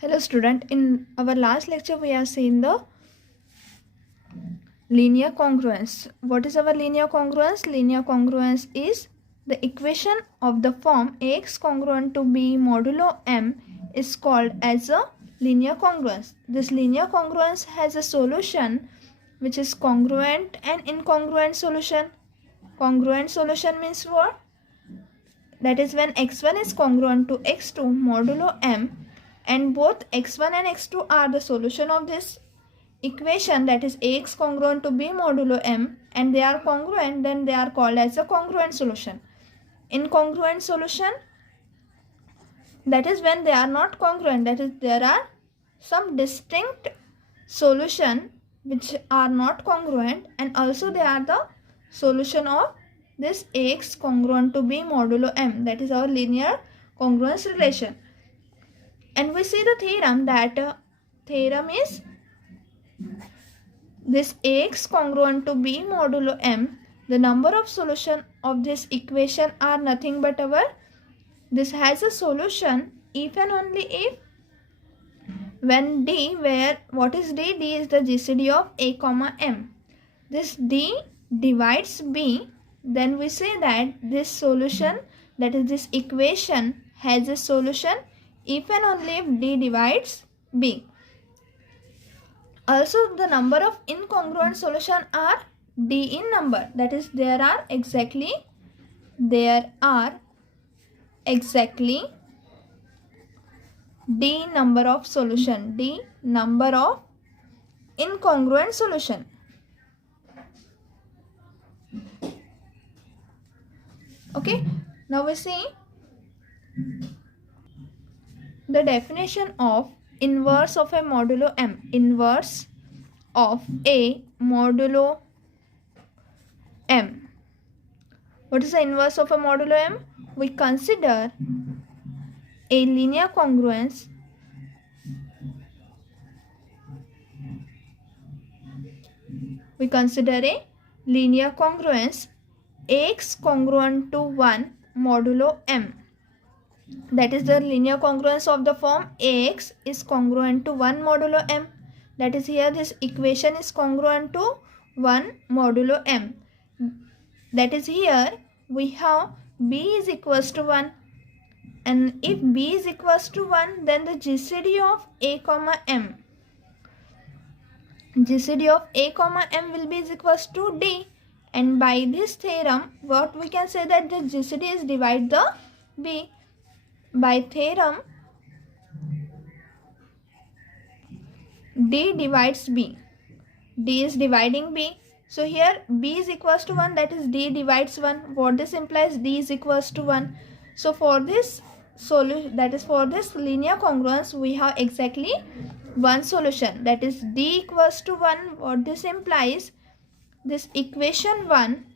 Hello student, in our last lecture we have seen the linear congruence. What is our linear congruence? Linear congruence is the equation of the form Ax congruent to B modulo M is called as a linear congruence. This linear congruence has a solution which is congruent and incongruent solution. Congruent solution means what? That is when x1 is congruent to x2 modulo M and both x1 and x2 are the solution of this equation, that is Ax congruent to B modulo M, and they are congruent, then they are called as a congruent solution. Incongruent solution, that is when they are not congruent, that is there are some distinct solution which are not congruent and also they are the solution of this Ax congruent to B modulo M, that is our linear congruence relation. And we see the theorem that theorem is this Ax congruent to B modulo M, the number of solution of this equation are nothing but our, this has a solution if and only if when D, where what is D? D is the GCD of A comma M. This D divides B, then we say that this solution, that is this equation has a solution if and only if D divides B. Also the number of incongruent solution are D in number, that is there are exactly D number of solution, D number of incongruent solution. Okay, now we see the definition of inverse of a modulo M. Inverse of a modulo M. What is the inverse of a modulo M? We consider a linear congruence Ax congruent to 1 modulo M. That is the linear congruence of the form Ax is congruent to 1 modulo M. That is here this equation is congruent to 1 modulo M. That is here we have B is equals to 1. And if B is equals to 1, then the GCD of A comma M. GCD of A comma M will be is equals to D. And by this theorem, what we can say that the GCD is divide the B. By theorem, D divides B. D is dividing B. So here B is equals to 1, that is D divides 1. What this implies? D is equals to 1. So for this solution, that is for this linear congruence, we have exactly one solution, that is D equals to 1. What this implies? This equation 1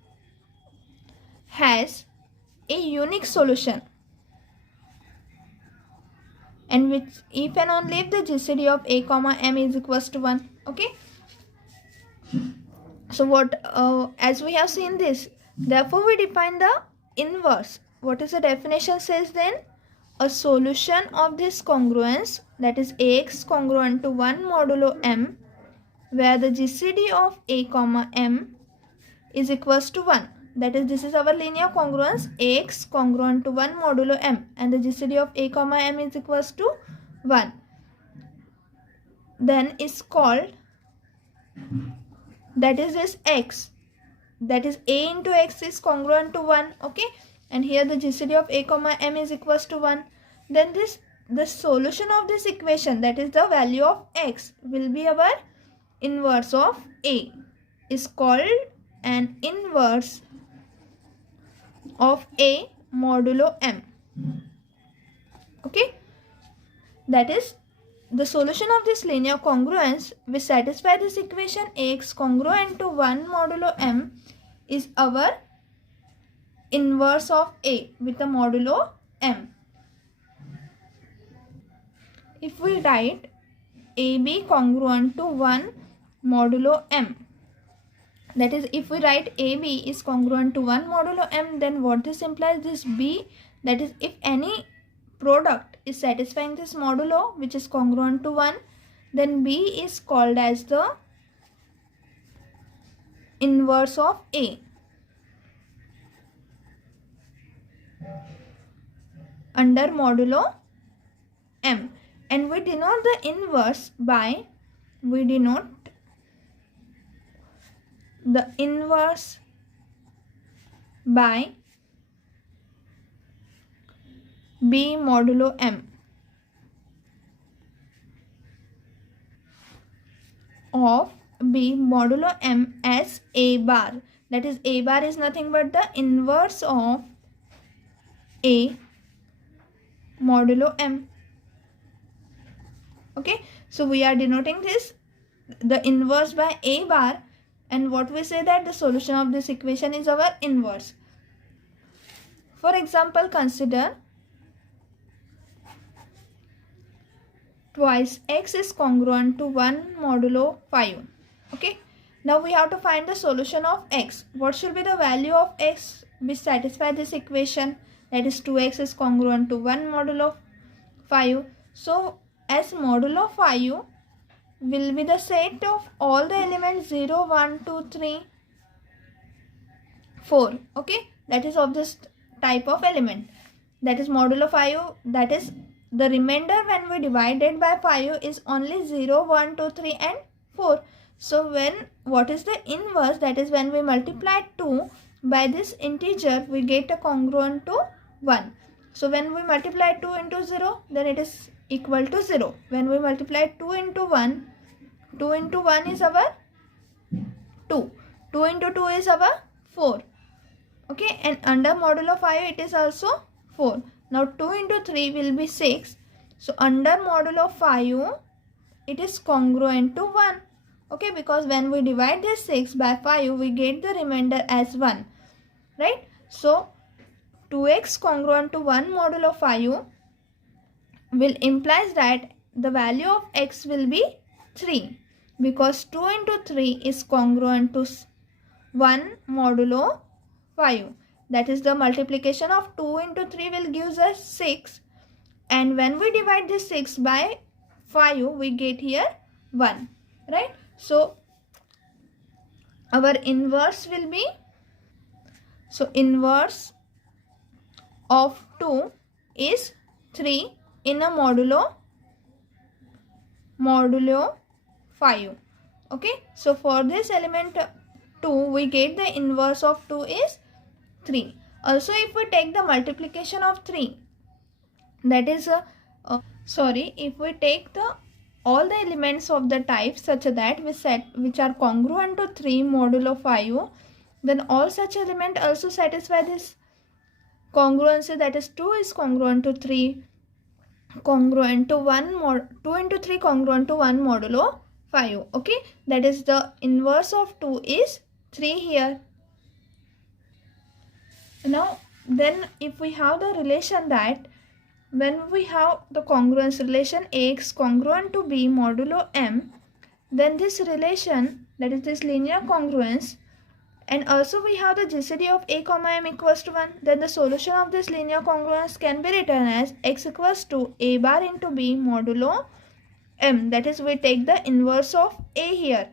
has a unique solution, and which if and only if the GCD of A comma M is equals to 1. Okay. So what as we have seen this, therefore we define the inverse. What is the definition says then? A solution of this congruence, that is Ax congruent to 1 modulo M, where the GCD of A comma M is equals to 1. That is, this is our linear congruence Ax congruent to 1 modulo M and the GCD of A comma M is equals to 1. Then is called, that is this X, that is A into X is congruent to 1. Okay, and here the GCD of A comma M is equals to 1. Then the solution of this equation, that is the value of X, will be our inverse of A, is called an inverse of A modulo M. Okay, that is the solution of this linear congruence which satisfy this equation Ax congruent to 1 modulo M is our inverse of A with a modulo M. If we write AB congruent to 1 modulo M, that is if we write AB is congruent to 1 modulo M, then what this implies? This B, that is if any product is satisfying this modulo, which is congruent to 1, then B is called as the inverse of A under modulo M. And we denote the inverse by, B modulo M of B modulo M as A bar. That is, A bar is nothing but the inverse of A modulo M. Okay, so we are denoting this, the inverse, by A bar, and what we say that the solution of this equation is our inverse. For example, consider twice x is congruent to 1 modulo 5. Okay, now we have to find the solution of x. What should be the value of x which satisfy this equation? That is, 2x is congruent to 1 modulo 5. So as modulo 5 will be the set of all the elements 0, 1, 2, 3, 4. Okay, that is of this type of element. That is modulo 5. That is, the remainder when we divide it by 5 is only 0, 1, 2, 3 and 4. So what is the inverse? That is, when we multiply 2 by this integer, we get a congruent to 1. So when we multiply 2 into 0, then it is equal to 0. When we multiply 2 into 1, 2 into 1 is our 2. 2 into 2 is our 4. Okay, and under modulo 5 it is also 4. Now 2 into 3 will be 6. So under modulo 5 it is congruent to 1. Okay, because when we divide this 6 by 5, we get the remainder as 1. Right? So 2x congruent to 1 modulo 5 will implies that the value of x will be 3, because 2 into 3 is congruent to 1 modulo 5. That is, the multiplication of 2 into 3 will give us 6. And when we divide this 6 by 5, we get here 1. Right? So our inverse will be, so inverse of 2 is 3 in a modulo 5. Okay, so for this element 2, we get the inverse of 2 is 3. Also, if we take the multiplication of 3, that is if we take all the elements of the type such that which are congruent to 3 modulo 5, then all such element also satisfy this congruency. That is, 2 is congruent to 3 congruent to 1 2 into 3 congruent to 1 modulo 5. Okay, that is, the inverse of 2 is 3 here. Now then, if we have the relation that when we have the congruence relation Ax congruent to B modulo M, then this relation, that is this linear congruence, and also we have the GCD of A comma M equals to 1, then the solution of this linear congruence can be written as x equals to A bar into B modulo M. That is, we take the inverse of A here.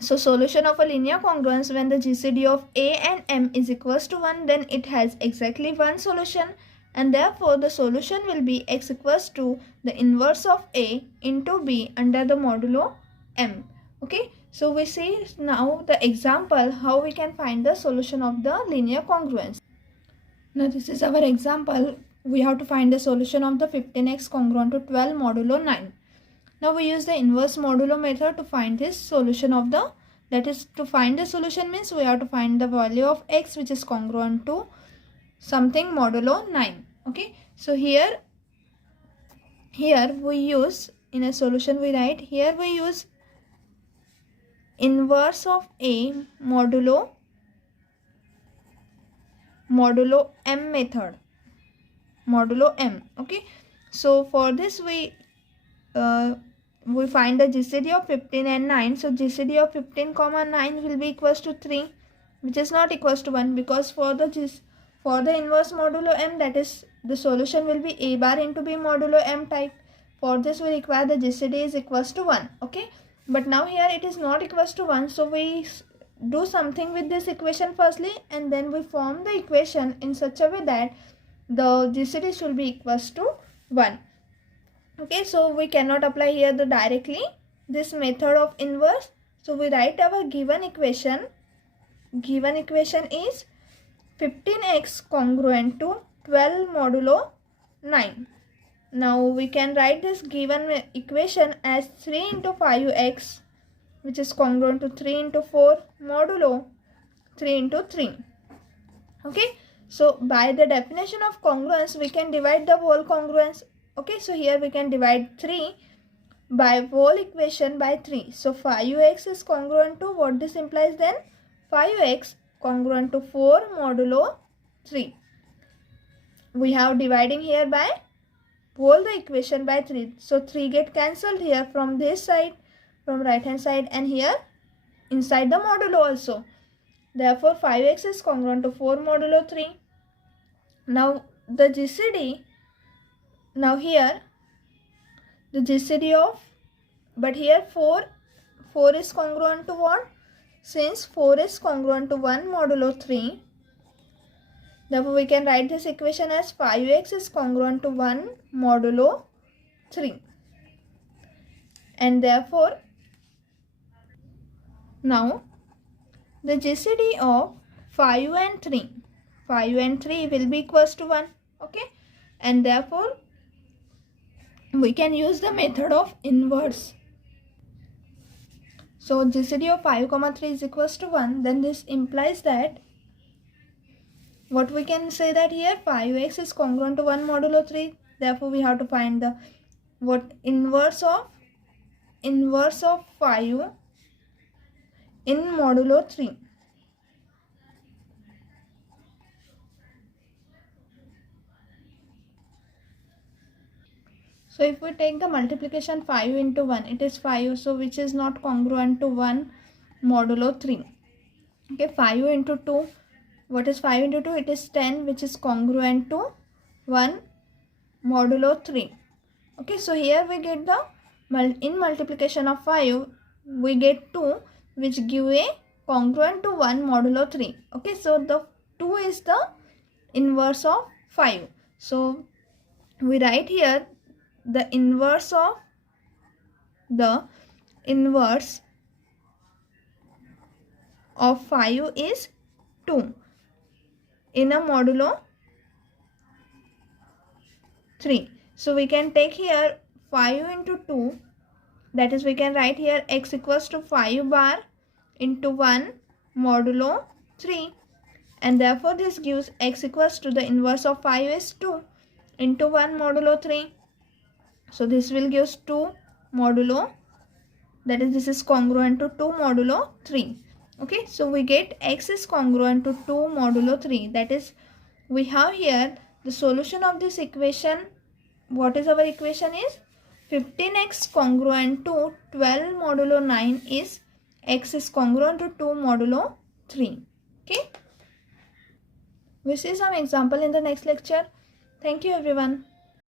So solution of a linear congruence when the GCD of A and M is equals to 1, then it has exactly one solution, and therefore the solution will be x equals to the inverse of A into B under the modulo M. Okay, so we see now the example how we can find the solution of the linear congruence. Now this is our example. We have to find the solution of the 15x congruent to 12 modulo 9. Now we use the inverse modulo method to find this solution of the, that is, to find the solution means we have to find the value of x which is congruent to something modulo 9. Okay, so here we use, in a solution we write, here we use inverse of A modulo M method, modulo M. Okay, so for this we find the GCD of 15 and 9. So GCD of 15 comma 9 will be equals to 3, which is not equals to 1, because for the inverse modulo M, that is the solution will be a bar into b modulo m type. For this we require the GCD is equals to 1. Okay, but now here it is not equals to 1, so we do something with this equation firstly, and then we form the equation in such a way that the GCD should be equals to 1. Okay, so we cannot apply here the directly this method of inverse. So we write our given equation. Given equation is 15x congruent to 12 modulo 9. Now we can write this given equation as 3 into 5x, which is congruent to 3 into 4 modulo 3 into 3. Okay, so by the definition of congruence, we can divide the whole congruence. Okay, so here we can divide 3 by whole equation by 3. So 5x is congruent to what this implies then? 5x congruent to 4 modulo 3. We have dividing here by whole the equation by 3. So 3 get cancelled here from this side, from right hand side, and here inside the modulo also. Therefore 5x is congruent to 4 modulo 3. Now the GCD, now here the GCD of, but here 4 is congruent to what? Since 4 is congruent to 1 modulo 3, therefore we can write this equation as 5x is congruent to 1 modulo 3. And therefore now the GCD of 5 and 3 will be equals to 1. Okay, and therefore we can use the method of inverse. So GCD of 5, 3 is equals to 1. Then this implies that what we can say that here 5x is congruent to 1 modulo 3. Therefore we have to find the what inverse of 5 in modulo 3. So if we take the multiplication 5 into 1, it is 5, so which is not congruent to 1 modulo 3. Okay, 5 into 2, what is 5 into 2? It is 10, which is congruent to 1 modulo 3. Okay, so here we get the, in multiplication of 5, we get 2, which give a congruent to 1 modulo 3. Okay, so the 2 is the inverse of 5. So we write here the inverse of 5 is 2 in a modulo 3. So we can take here 5 into 2, that is we can write here x equals to 5 bar into 1 modulo 3, and therefore this gives x equals to the inverse of 5 is 2 into 1 modulo 3. So this will give 2 modulo, that is this is congruent to 2 modulo 3. Okay, so we get x is congruent to 2 modulo 3. That is, we have here the solution of this equation. What is our equation is 15x congruent to 12 modulo 9 is x is congruent to 2 modulo 3. Okay, we see some example in the next lecture. Thank you everyone.